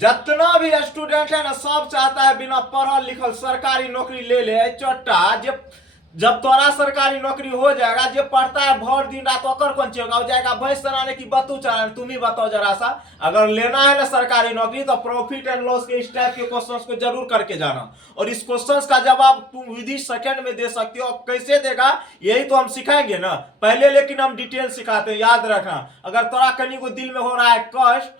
जितना भी स्टूडेंट है ना सब चाहता है बिना पढ़ल लिखल सरकारी नौकरी ले ले चोट्टा। जब तोरा सरकारी नौकरी हो जाएगा, जो पढ़ता है भर दिन रात ओकर कौन चेगा हो जाएगा भैंस चराने की बतू चराने। तुम ही बताओ जरा सा, अगर लेना है ना सरकारी नौकरी तो प्रॉफिट एंड लॉस के इस टाइप के क्वेश्चंस को जरूर करके जाना, और इस क्वेश्चंस का जवाब तुम विद इन सेकंड में दे सकते हो। कैसे देगा यही तो हम सिखाएंगे ना पहले, लेकिन हम डिटेल सिखाते हैं। याद रखना, अगर तोरा कहीं को दिल में हो रहा है कष्ट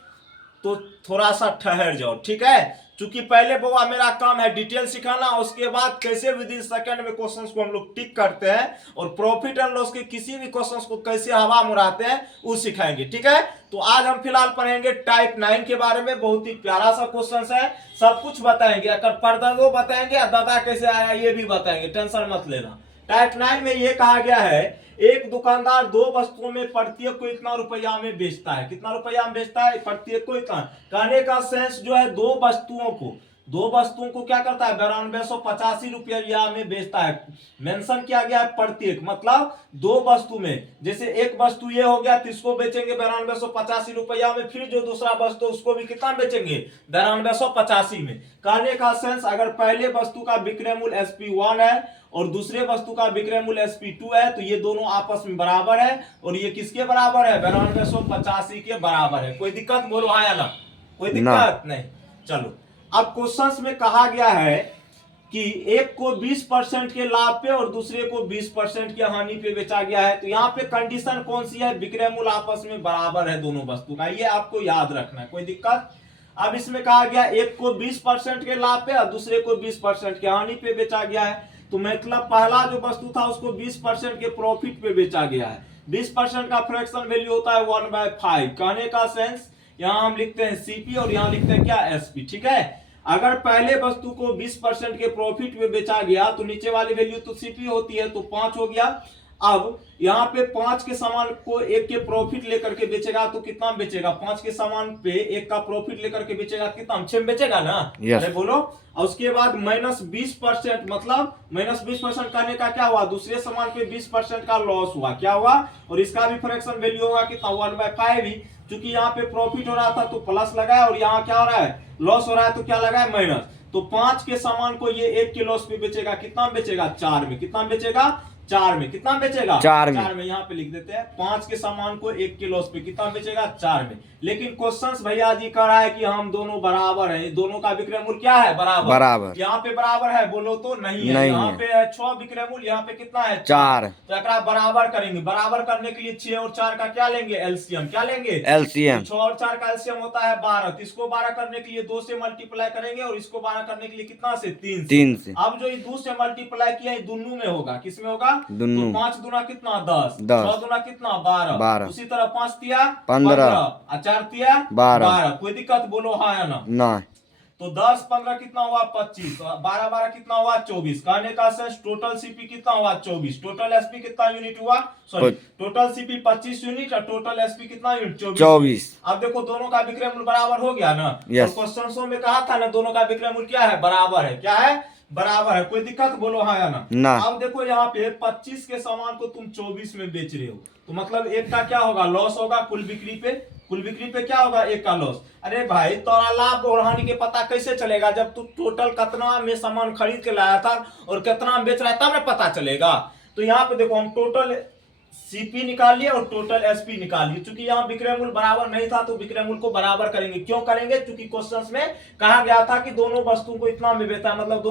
तो थोड़ा सा ठहर जाओ, ठीक है। क्योंकि पहले बउआ मेरा काम है डिटेल सिखाना, उसके बाद कैसे विद इन सेकंड में क्वेश्चंस को हम लोग टिक करते हैं, और प्रॉफिट एंड लॉस के किसी भी क्वेश्चंस को कैसे हवा में उड़ाते हैं वो सिखाएंगे, ठीक है। तो आज हम फिलहाल पढ़ेंगे टाइप 9 के बारे में। बहुत ही प्यारा सा क्वेश्चन है, सब कुछ बताएंगे। अगर पर्दा बताएंगे, दादा कैसे आया ये भी बताएंगे, टेंशन मत लेना। टाइप 9 में ये कहा गया है, एक दुकानदार दो वस्तुओं में प्रत्येक को इतना रुपया में बेचता है। कितना रुपया में बेचता है? प्रत्येक को इतना। कहने का सेंस जो है दो वस्तुओं को क्या करता है? 9285 रुपया में बेचता है। मेंशन किया गया है प्रत्येक, मतलब दो वस्तु में। जैसे एक वस्तु ये हो गया तो इसको बेचेंगे 9285 रुपया में, फिर जो दूसरा वस्तु उसको भी कितना बेचेंगे? 9285 में। कहने का सेंस, अगर पहले वस्तु का विक्रय मूल्य SP1 है और दूसरे वस्तु का विक्रय मूल्य SP2 है तो ये दोनों आपस में बराबर है, और ये किसके बराबर है? 9285 के बराबर है। कोई दिक्कत बोलो हाँ या ना? कोई दिक्कत नहीं। चलो, अब क्वेश्चंस में कहा गया है कि एक को 20% के लाभ पे और दूसरे को 20% की हानि पे बेचा गया है। तो यहाँ पे कंडीशन कौन सी है? विक्रय मूल्य आपस में बराबर है दोनों वस्तु का, ये आपको याद रखना है। कोई दिक्कत? अब इसमें कहा गया एक को 20% के लाभ पे और दूसरे को 20% की हानि पे बेचा गया है। तो मतलब पहला जो वस्तु था उसको 20% के प्रॉफिट पे बेचा गया है। 20% का फ्रैक्शन वैल्यू होता है 1/5। कहने का सेंस, यहां हम लिखते हैं CP और यहां लिखते हैं क्या? SP, ठीक है। अगर पहले वस्तु को 20% के प्रॉफिट में बेचा गया तो नीचे वाली वैल्यू तो CP होती है, तो 5 हो गया। अब यहाँ पे 5 के सामान को 1 के प्रॉफिट लेकर के बेचेगा तो कितना बेचेगा? 5 के सामान पे 1 का प्रॉफिट लेकर के बेचेगा कितना? 6 बेचेगा ना? yes. अरे बोलो। और उसके बाद -20%, मतलब -20% करने का क्या हुआ? दूसरे सामान पे 20% का लॉस हुआ। क्या हुआ? और इसका भी फ्रैक्शन वैल्यू होगा कितना? 1/5 ही। क्योंकि यहाँ पे प्रॉफिट हो रहा था तो प्लस लगाया, और यहाँ क्या हो रहा है? लॉस हो रहा है तो क्या लगा है? माइनस। तो 5 के सामान को ये 1 के लॉस पे बेचेगा। कितना बेचेगा? 4 में। कितना बेचेगा? 4 में। कितना बेचेगा? 4 में। यहाँ पे लिख देते हैं 5 के सामान को 1 के लॉस पे कितना बेचेगा? 4 में। लेकिन क्वेश्चंस भैया जी कह रहा है कि हम दोनों बराबर हैं, दोनों का विक्रय मूल्य क्या है? बराबर। यहाँ पे बराबर है बोलो तो नहीं है। यहाँ पे है 6 विक्रय मूल्य, यहाँ पे कितना है? 4। तो एक बराबर करेंगे। बराबर करने के लिए 6 और 4 का क्या लेंगे? एलसीएम। क्या लेंगे? LCM। 6 और 4 का एलसीएम होता है 12। तो इसको 12 करने के लिए 2 से मल्टीप्लाई करेंगे, और इसको 12 करने के लिए कितना से? 3 से। अब जो 2 से मल्टीप्लाई किया है दोनों में होगा। किसमें होगा? तो 5 दूना कितना? 10। 6 दूना कितना? 12। उसी तरह 5 तिया 15, 4 तिया 12। कोई दिक्कत बोलो हाँ या ना? तो 10 15 कितना हुआ? 25। 12 12 कितना हुआ? 24। कहने का सेंस टोटल CP कितना हुआ? 24। टोटल SP कितना यूनिट हुआ? सॉरी, टोटल CP 25 यूनिट और टोटल SP कितना यूनिट? 24। अब देखो दोनों का विक्रय मूल्य बराबर हो गया ना? yes. और क्वेश्चन में कहा था ना दोनों का विक्रय मूल्य क्या है? बराबर है। क्या है? बराबर है। कोई दिक्कत बोलो हाँ या ना? अब देखो यहाँ पे 25 के सामान को तुम 24 में बेच रहे हो, तो मतलब एक का क्या होगा? लॉस होगा। कुल बिक्री पे क्या होगा? 1 का लॉस। अरे भाई तोरा लाभ और हानि के पता कैसे चलेगा? जब तू टोटल कितना में सामान खरीद के लाया था और कितना में बेच रहा है तब ना पता चलेगा। तो यहाँ पे देखो हम टोटल CP निकाल लिए और टोटल SP निकाल लिए। चूंकि यहाँ विक्रय मूल्य बराबर नहीं था तो विक्रय मूल्य को बराबर करेंगे। क्यों करेंगे? क्योंकि क्वेश्चंस में कहा गया था कि दोनों वस्तुओं को इतना में बेचा, मतलब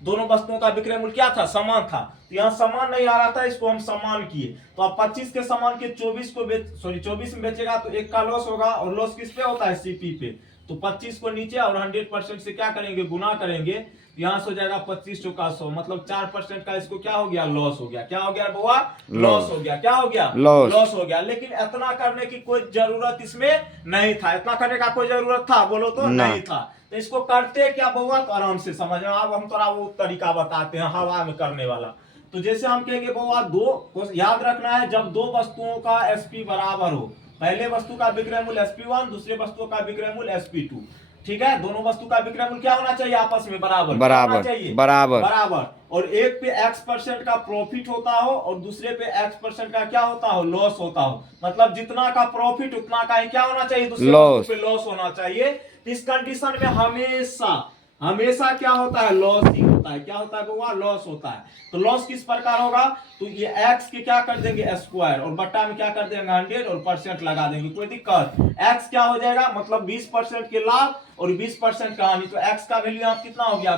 दोनों वस्तुओं का विक्रय मूल्य क्या था? समान था। तो यहाँ समान नहीं आ रहा था, इसको हम समान किए। तो अब 25 के सामान के 24 में बेचेगा तो 1 का लॉस होगा, और लॉस किस पे होता है? CP पे। तो 25 को नीचे और 100% से क्या करेंगे? गुना करेंगे। यहाँ से हो जाएगा 25 चौका 100, मतलब 4% का इसको क्या हो गया? लॉस हो गया। क्या हो गया बउआ? लॉस हो गया। क्या हो गया? लॉस हो गया। लेकिन इतना करने की कोई जरूरत इसमें नहीं था। इतना करने का कोई जरूरत था बोलो तो? नहीं था। तो इसको करते क्या बउआ? तो आराम से समझ। अब हम थोड़ा वो तरीका बताते हैं हवा में करने वाला। तो जैसे हम कहेंगे बउआ दो, याद रखना है जब दो वस्तुओं का SP बराबर हो, पहले वस्तु का विक्रय मूल्य SP1, दूसरे वस्तु का विक्रय मूल्य SP2। ठीक है, दोनों वस्तु का विक्रय मूल्य क्या होना चाहिए, आपस में बराबर क्या बराबर होना चाहिए, बराबर बराबर। और एक पे x% का प्रॉफिट होता हो और दूसरे पे x% का क्या होता हो, लॉस होता हो, मतलब जितना का प्रॉफिट उतना का ही क्या होना चाहिए, दूसरे लॉस। वस्तु पे लॉस होना चाहिए। तो इस कंडीशन में हमेशा हमेशा क्या होता है, लॉस ही होता है। क्या होता है बउआ, लॉस होता है। तो लॉस किस प्रकार होगा, तो ये x के क्या कर देंगे स्क्वायर और बट्टा में क्या कर देंगे 100 और परसेंट लगा देंगे, कोई दिक्कत। x क्या हो जाएगा, मतलब 20% के लाभ और 20% का हानि, तो x का वैल्यू आप कितना हो गया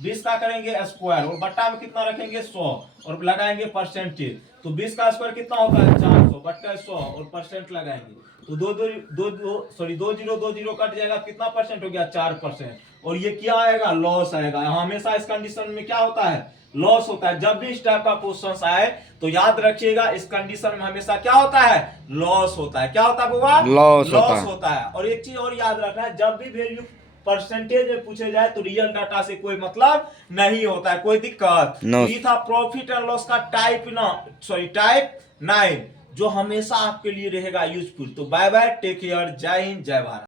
20 का करेंगे स्क्वायर और बट्टा में कितना रखेंगे 100 और लगाएंगे परसेंटेज। तो 20 का स्क्वायर कितना होता है 400 बट्टा 100 और परसेंट लगाएंगे, तो दो जीरो कट जाएगा, कितना परसेंट हो गया 4%। और ये क्या आएगा, लॉस आएगा। हमेशा इस कंडीशन में क्या होता है, लॉस होता है। जब भी इस टाइप का क्वेश्चन आए तो याद रखिएगा, इस कंडीशन में हमेशा क्या होता है, लॉस होता है। क्या होता है बुआ, लॉस होता है। और एक चीज और याद रखना है, जब भी वैल्यू परसेंटेज में पूछे जाए तो रियल डाटा से कोई मतलब नहीं होता है, कोई दिक्कत। ये था प्रॉफिट एंड लॉस का टाइप 9 जो हमेशा आपके लिए रहेगा यूजफुल। तो बाय बाय, टेक केयर, जय हिंद, जय भारत।